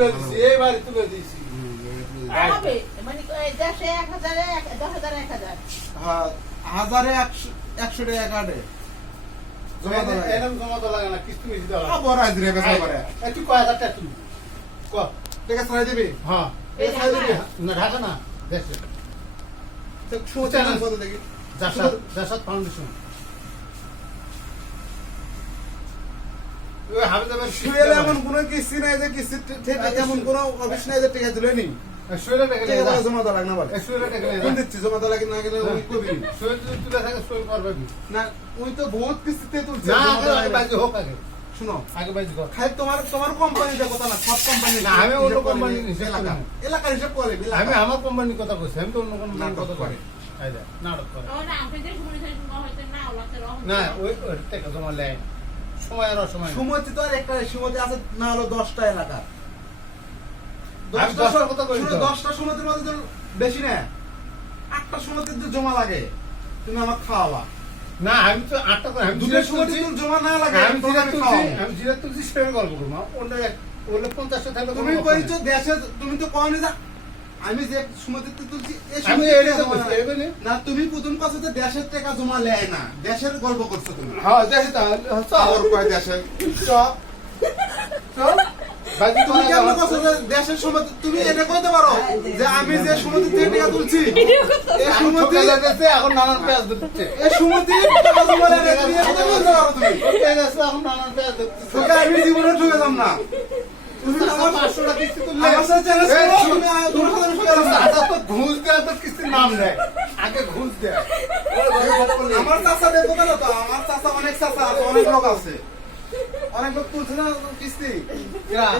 তুলে দিছি, এইবারে তুলে দিছি। হবে মানে এই 10,000 10,000 হ্যাঁ, 1,100 টাকা কাটে। জমা তো লাগে। এরকম জমা তো লাগে না, কিস্তি মিস্তি দেওয়া লাগে। বড় আজ রে বেচা করে। এই তুই কয় হাজার টাকা তুলবি? ক। টাকা ছাড়াই দিবি? হ্যাঁ, এই এই সাইজ দিবি? ঢাকা? না, ঢাকা না, দেশে। তো সোচা কত দেখি। জাসাদ ফাউন্ডেশন। ওই হাবিজাবের শুয়েলে এমন কোনো কিস্তি নাই যে কিস্তি এমন কোনো অফিস নাই যে টাকা তুলে নি। শুয়েলে টাকা টাকা নেই। জমা দেওয়া লাগে না বলে। শুয়েলে টাকা নেই। কোন দিচ্ছি জমা দেওয়া লাগে না গেলে ওই কবি। শুয়ে যদি তুলে থাকে শুয়ে করবে কি? না ওই তো বহুত কিস্তিতে তুলছে। না, জমা আগে দেওয়া আগে লাগে না। বাইজি হোক আগে। শুনো আগে বাইজি কর। খালি তোমার কোম্পানিটা কথা না, সব কোম্পানি না, আমি অন্য কোম্পানির হিসাব করি না। এলাকার হিসাব করে। আমি আমার কোম্পানির কথা কইছি, আমি তো অন্য কোম্পানির কথা কই। এই দেখ, নাটক করে। না আপনি যে শুনে হয়তো না লাগছে না, ওই টাকা জমা লেয়। সময় আর অসময়। সময়তে তো আর একটা সময়তে আছে না হলো 10টা এলাকা। আমি 10টার কথা কই তো। 10টা সময়তের মধ্যে তো বেশি না। 8টা সময়তে তো জমা লাগে। তুমি আমাকে খাওয়াবা। না, আমি তো 8টা করে আমি দুটোর জিরাত সময়তে তুলছি। তো জমা না লাগে। আমি তোমাকে জিরাত তুলছি, খাওয়াবো। আমি জিরাত তুলছি সেটার গল্প করবো। ওটা ওগুলো 50টা থাকলে তুমি কইছো দেশে তুমি তো কওনি যা আমি যে সময়তে তুলছি এই আমি সময়তে এটা তো জমা বলছি, নাই। এই বলি। না তুমি প্রথম কথা যে দেশের টাকা জমা লেয় না। দেশের গল্প করছো তুমি। হ্যাঁ, দেখি তাহলে। আর কয় দেশে চ বাজি তুমি তোমার কেমন কথা যে দেশের সময় তুমি এটা কইতে পারো যে আমি যে সময় থেকে টাকা তুলছি এই সময় এখন নানান পেঁয়াজ দিচ্ছে। এই সময় টাকা জমা লেয় না তুমি এটা বলতে পারো তুমি পেঁয়াজ আছে, এখন নানান পেঁয়াজ দিচ্ছে। তোকে আমি জীবনে ঠকে যাব না তুমি আমার 500 টাকা কিস্তি তুললে আমার সাথে চ্যালেঞ্জ করো তুমি তোমার সাথে ঠকে যাব না চাচা তো ঘুষ দেয়, তো কিস্তির নাম দেয়। আগে ঘুষ দেয়। আমার চাচা দেখো না তো আমার চাচা অনেক চাচা আছে অনেক লোক আছে অনেক লোক তুলছে না কিস্তি Yeah.